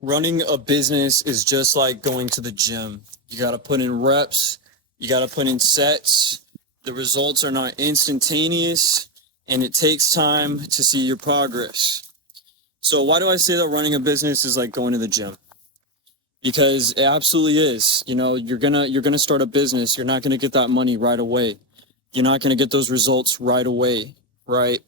Running a business is just like going to the gym. You got to put in reps, you got to put in sets. The results are not instantaneous, and it takes time to see your progress. So why do I say that running a business is like going to the gym? Because it absolutely is. You know, you're gonna start a business. You're not gonna get that money right away. You're not gonna get those results right away, right?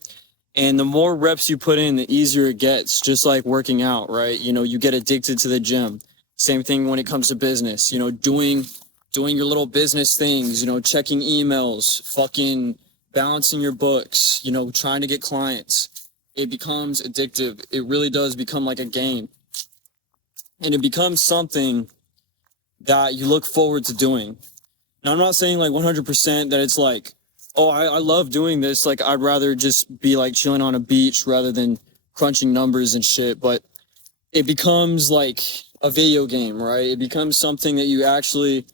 And the more reps you put in, the easier it gets, just like working out, right? You know, you get addicted to the gym. Same thing when it comes to business, you know, doing your little business things, you know, checking emails, fucking balancing your books, you know, trying to get clients. It becomes addictive. It really does become like a game. And it becomes something that you look forward to doing. Now, I'm not saying like 100% that it's like, oh, I love doing this. Like, I'd rather just be like chilling on a beach rather than crunching numbers and shit. But it becomes like a video game, right? It becomes something that you actually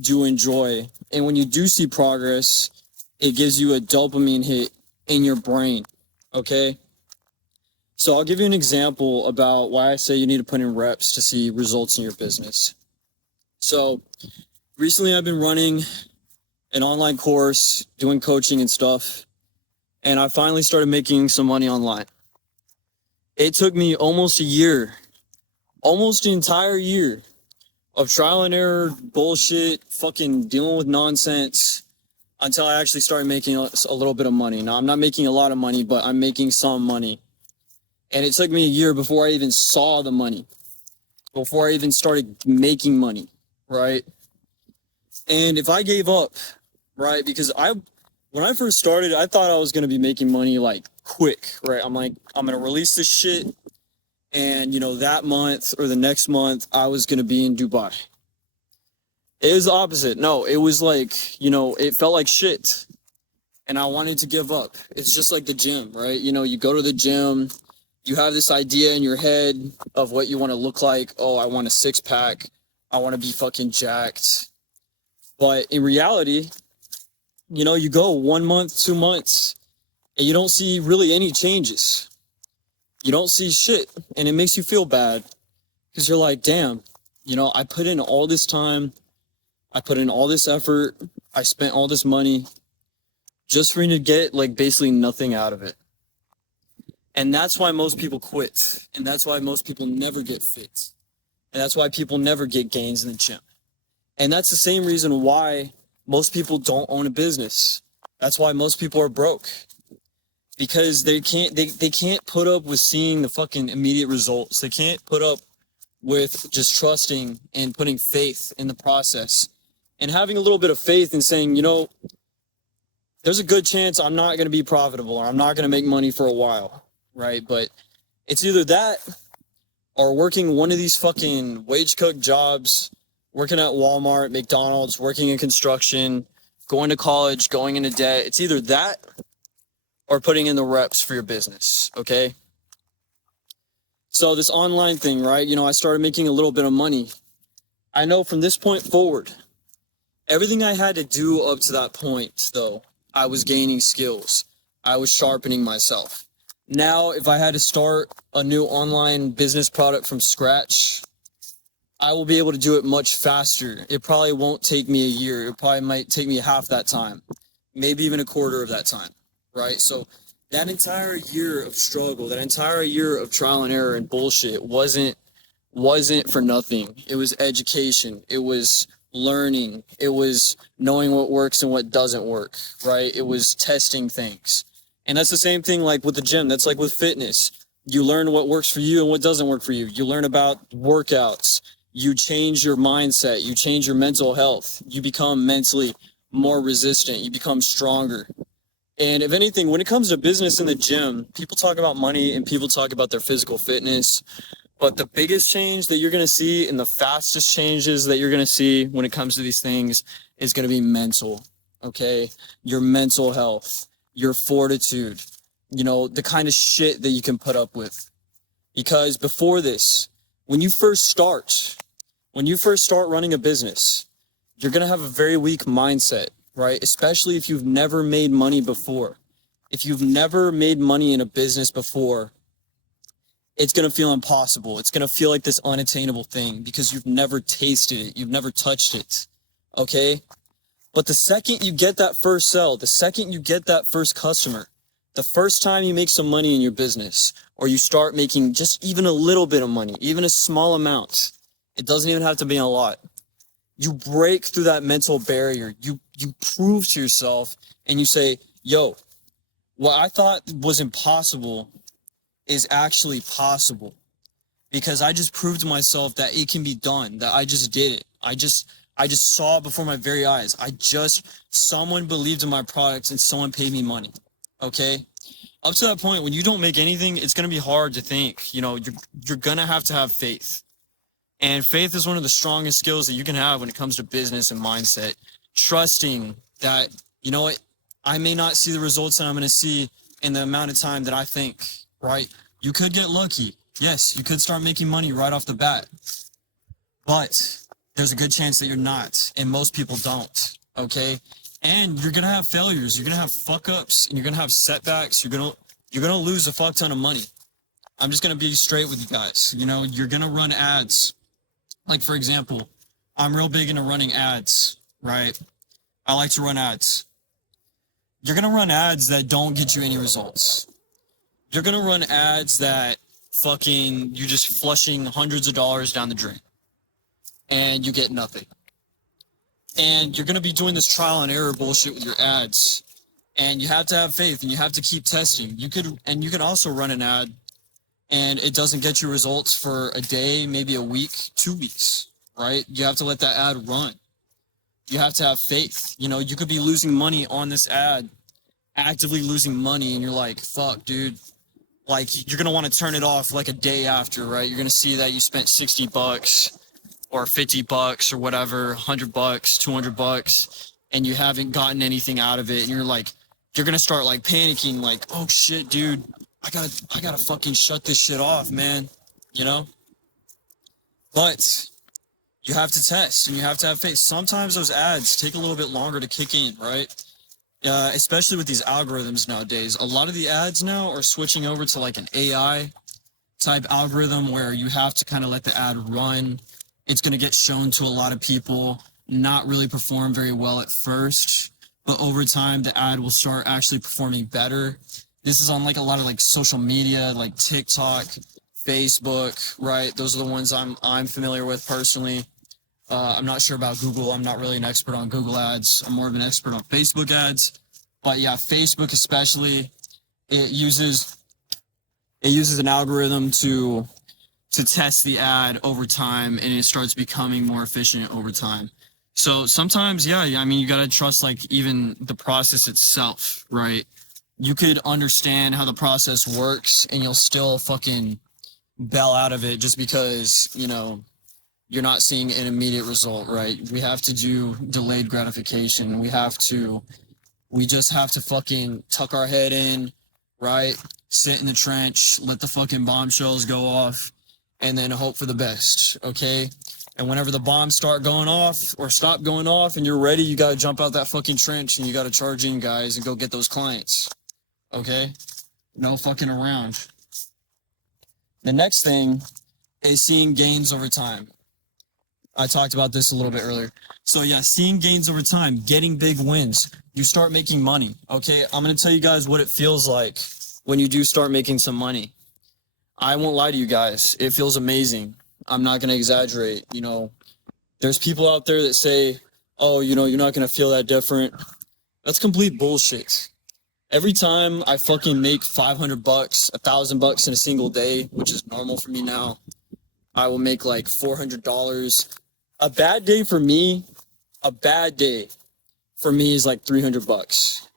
do enjoy. And when you do see progress, it gives you a dopamine hit in your brain, okay? So I'll give you an example about why I say you need to put in reps to see results in your business. So recently I've been running an online course, doing coaching and stuff, and I finally started making some money online. It took me almost a year, almost an entire year of trial and error, bullshit, fucking dealing with nonsense until I actually started making a little bit of money. Now, I'm not making a lot of money, but I'm making some money. And it took me a year before I even saw the money, before I even started making money, right? And if I gave up, right, because when I first started, I thought I was going to be making money like quick, right? I'm like, I'm going to release this shit, and, you know, that month or the next month, I was going to be in Dubai. It was the opposite. No, it was like, you know, it felt like shit, and I wanted to give up. It's just like the gym, right? You know, you go to the gym, you have this idea in your head of what you want to look like. Oh, I want a six-pack. I want to be fucking jacked. But in reality, you know, you go 1 month, 2 months, and you don't see really any changes. You don't see shit, and it makes you feel bad because you're like, damn, you know, I put in all this time, I put in all this effort, I spent all this money just for me to get like basically nothing out of it. And that's why most people quit, and that's why most people never get fit, and that's why people never get gains in the gym. And that's the same reason why most people don't own a business. That's why most people are broke. Because they can't put up with seeing the fucking immediate results. They can't put up with just trusting and putting faith in the process. And having a little bit of faith and saying, you know, there's a good chance I'm not going to be profitable or I'm not going to make money for a while, right? But it's either that or working one of these fucking wage cook jobs, working at Walmart, McDonald's, working in construction, going to college, going into debt. It's either that or putting in the reps for your business, okay? So this online thing, right? You know, I started making a little bit of money. I know from this point forward, everything I had to do up to that point, though, I was gaining skills. I was sharpening myself. Now, if I had to start a new online business product from scratch, I will be able to do it much faster. It probably won't take me a year. It probably might take me half that time, maybe even a quarter of that time, right? So that entire year of struggle, that entire year of trial and error and bullshit wasn't for nothing. It was education. It was learning. It was knowing what works and what doesn't work, right? It was testing things. And that's the same thing like with the gym. That's like with fitness. You learn what works for you and what doesn't work for you. You learn about workouts. You change your mindset. You change your mental health. You become mentally more resistant. You become stronger. And if anything, when it comes to business in the gym, people talk about money and people talk about their physical fitness. But the biggest change that you're going to see and the fastest changes that you're going to see when it comes to these things is going to be mental, okay? Your mental health, your fortitude, you know, the kind of shit that you can put up with. Because before this, when you first start running a business, you're going to have a very weak mindset, right? Especially if you've never made money before. If you've never made money in a business before, it's going to feel impossible. It's going to feel like this unattainable thing because you've never tasted it. You've never touched it. Okay? But the second you get that first sale, the second you get that first customer, the first time you make some money in your business, or you start making just even a little bit of money, even a small amount, it doesn't even have to be a lot. You break through that mental barrier. You prove to yourself and you say, yo, what I thought was impossible is actually possible, because I just proved to myself that it can be done, that I just did it. I just saw it before my very eyes. Someone believed in my product and someone paid me money. Okay? Up to that point, when you don't make anything, it's going to be hard to think. You're going to have faith. And faith is one of the strongest skills that you can have when it comes to business and mindset. Trusting that, you know what, I may not see the results that I'm going to see in the amount of time that I think, right? You could get lucky. Yes, you could start making money right off the bat. But there's a good chance that you're not. And most people don't. Okay? And you're going to have failures. You're going to have fuck-ups. And you're going to have setbacks. You're going to lose a fuck ton of money. I'm just going to be straight with you guys. You're going to run ads. Like, for example, I'm real big into running ads, right? I like to run ads. You're going to run ads that don't get you any results. You're going to run ads that you're just flushing hundreds of dollars down the drain. And you get nothing. And you're going to be doing this trial and error bullshit with your ads. And you have to have faith and you have to keep testing. You could also run an ad and it doesn't get you results for a day, maybe a week, 2 weeks, right? You have to let that ad run. You have to have faith. You could be losing money on this ad, actively losing money, and you're like, fuck, dude. Like, you're going to want to turn it off like a day after, right? You're going to see that you spent $60 or $50 or whatever, $100, $200, and you haven't gotten anything out of it. And you're going to start like panicking, like, oh shit, dude, I gotta fucking shut this shit off, man. But you have to test and you have to have faith. Sometimes those ads take a little bit longer to kick in, right? Especially with these algorithms nowadays. A lot of the ads now are switching over to like an AI type algorithm where you have to kind of let the ad run. It's going to get shown to a lot of people, not really perform very well at first, but over time the ad will start actually performing better. This is on like a lot of like social media, like TikTok, Facebook, right? Those are the ones I'm familiar with personally. I'm not sure about Google. I'm not really an expert on Google ads. I'm more of an expert on Facebook ads. But yeah, Facebook especially, it uses an algorithm to test the ad over time, and it starts becoming more efficient over time. So sometimes, yeah, I mean, you got to trust like even the process itself, right? You could understand how the process works and you'll still fucking bail out of it just because, you're not seeing an immediate result, right? We have to do delayed gratification. We just have to fucking tuck our head in, right? Sit in the trench, let the fucking bombshells go off, and then hope for the best, okay? And whenever the bombs start going off or stop going off and you're ready, you got to jump out that fucking trench and you got to charge in, guys, and go get those clients, okay? No fucking around. The next thing is seeing gains over time. I talked about this a little bit earlier. So yeah, seeing gains over time, getting big wins. You start making money, okay? I'm going to tell you guys what it feels like when you do start making some money. I won't lie to you guys. It feels amazing. I'm not going to exaggerate. There's people out there that say, oh, you're not going to feel that different. That's complete bullshit. Every time I fucking make $500, $1,000 in a single day, which is normal for me now, I will make like $400. A bad day for me is like $300.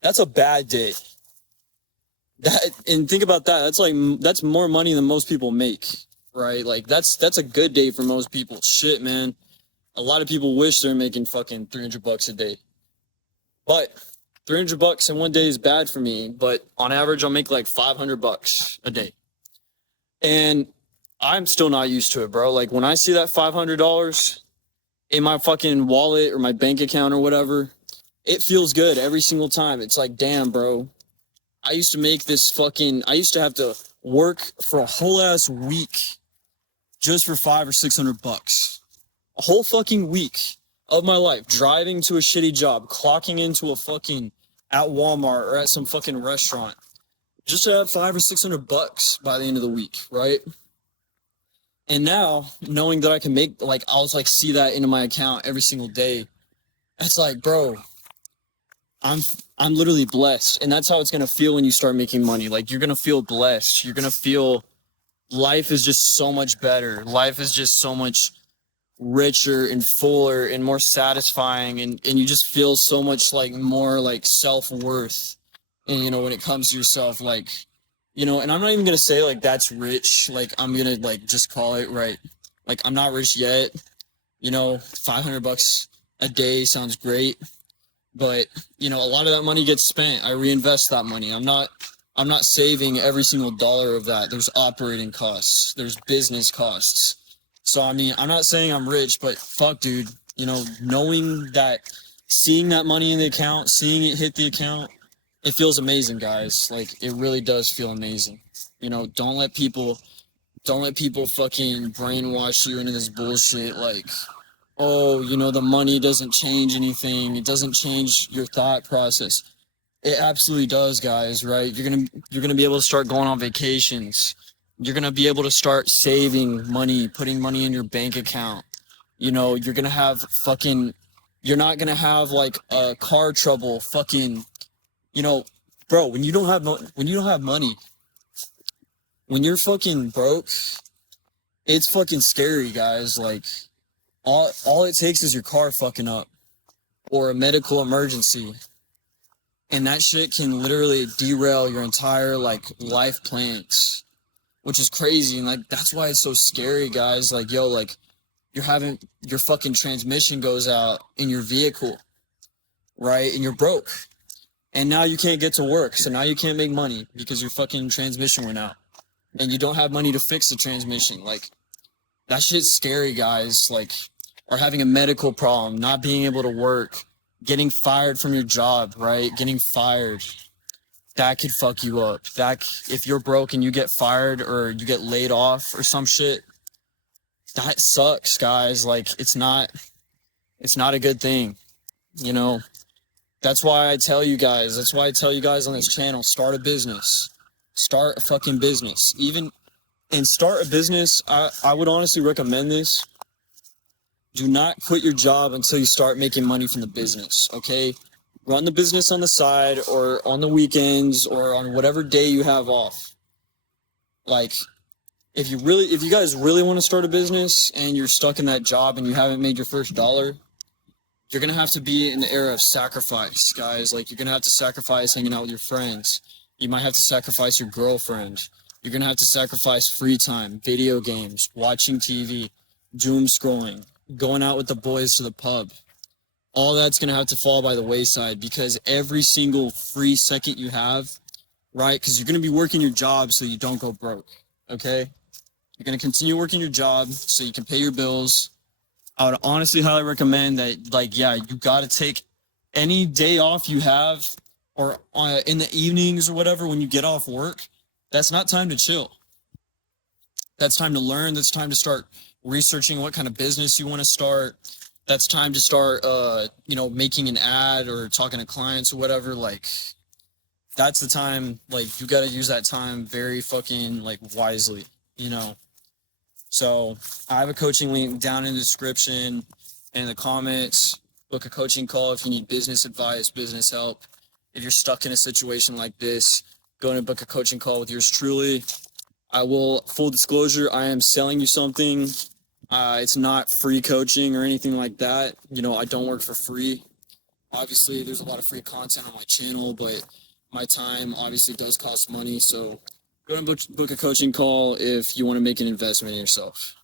That's a bad day. And think about that. That's more money than most people make, right? Like that's a good day for most people. Shit, man. A lot of people wish they're making fucking $300 a day. But $300 in one day is bad for me. But on average, I'll make like $500 a day. And I'm still not used to it, bro. Like when I see that $500 in my fucking wallet or my bank account or whatever, it feels good every single time. It's like, damn, bro. I used to have to work for a whole ass week just for $500 or $600. A whole fucking week of my life driving to a shitty job, clocking into a fucking at Walmart or at some fucking restaurant just to have $500 or $600 by the end of the week, right? And now knowing that I can make, like, I'll like see that into my account every single day. It's like, bro, I'm literally blessed. And that's how it's gonna feel when you start making money. Like, you're gonna feel blessed. You're gonna feel life is just so much better. Life is just so much richer and fuller and more satisfying, and you just feel so much like more like self-worth. And when it comes to yourself, like, and I'm not even gonna say like that's rich, like I'm gonna like just call it right, like I'm not rich yet. $500 a day sounds great, but a lot of that money gets spent. I reinvest that money. I'm not saving every single dollar of that. There's operating costs, there's business costs. So, I mean, I'm not saying I'm rich, but fuck, dude, knowing that, seeing that money in the account, seeing it hit the account, it feels amazing, guys. Like, it really does feel amazing. Don't let people fucking brainwash you into this bullshit. Like, oh, the money doesn't change anything. It doesn't change your thought process. It absolutely does, guys, right? You're gonna be able to start going on vacations. You're going to be able to start saving money, putting money in your bank account. You're going to have you're not going to have like a car trouble fucking, bro, when you don't have money, when you're fucking broke, it's fucking scary, guys. Like, all it takes is your car fucking up or a medical emergency. And that shit can literally derail your entire like life plans, which is crazy. And like, that's why it's so scary, guys. Like, yo, like, your fucking transmission goes out in your vehicle, right? And you're broke. And now you can't get to work. So now you can't make money because your fucking transmission went out. And you don't have money to fix the transmission. Like, that shit's scary, guys. Like, or having a medical problem, not being able to work, getting fired from your job, right? Getting fired. That could fuck you up. If you're broke and you get fired or you get laid off or some shit, that sucks, guys. Like, it's not a good thing, That's why I tell you guys on this channel, start a business. Start a fucking business. Start a business, I would honestly recommend this. Do not quit your job until you start making money from the business, okay? Run the business on the side or on the weekends or on whatever day you have off. Like, if you guys really want to start a business and you're stuck in that job and you haven't made your first dollar, you're going to have to be in the era of sacrifice, guys. Like, you're going to have to sacrifice hanging out with your friends. You might have to sacrifice your girlfriend. You're going to have to sacrifice free time, video games, watching TV, doom scrolling, going out with the boys to the pub. All that's going to have to fall by the wayside because every single free second you have, right? Because you're going to be working your job so you don't go broke, okay? You're going to continue working your job so you can pay your bills. I would honestly highly recommend that, like, yeah, you got to take any day off you have or in the evenings or whatever when you get off work. That's not time to chill. That's time to learn. That's time to start researching what kind of business you want to start. That's time to start, making an ad or talking to clients or whatever. Like, that's the time, like, you got to use that time very fucking, like, wisely, So I have a coaching link down in the description and in the comments. Book a coaching call if you need business advice, business help. If you're stuck in a situation like this, go and book a coaching call with yours truly. Full disclosure, I am selling you something. It's not free coaching or anything like that. I don't work for free. Obviously, there's a lot of free content on my channel, but my time obviously does cost money. So go and book a coaching call if you want to make an investment in yourself.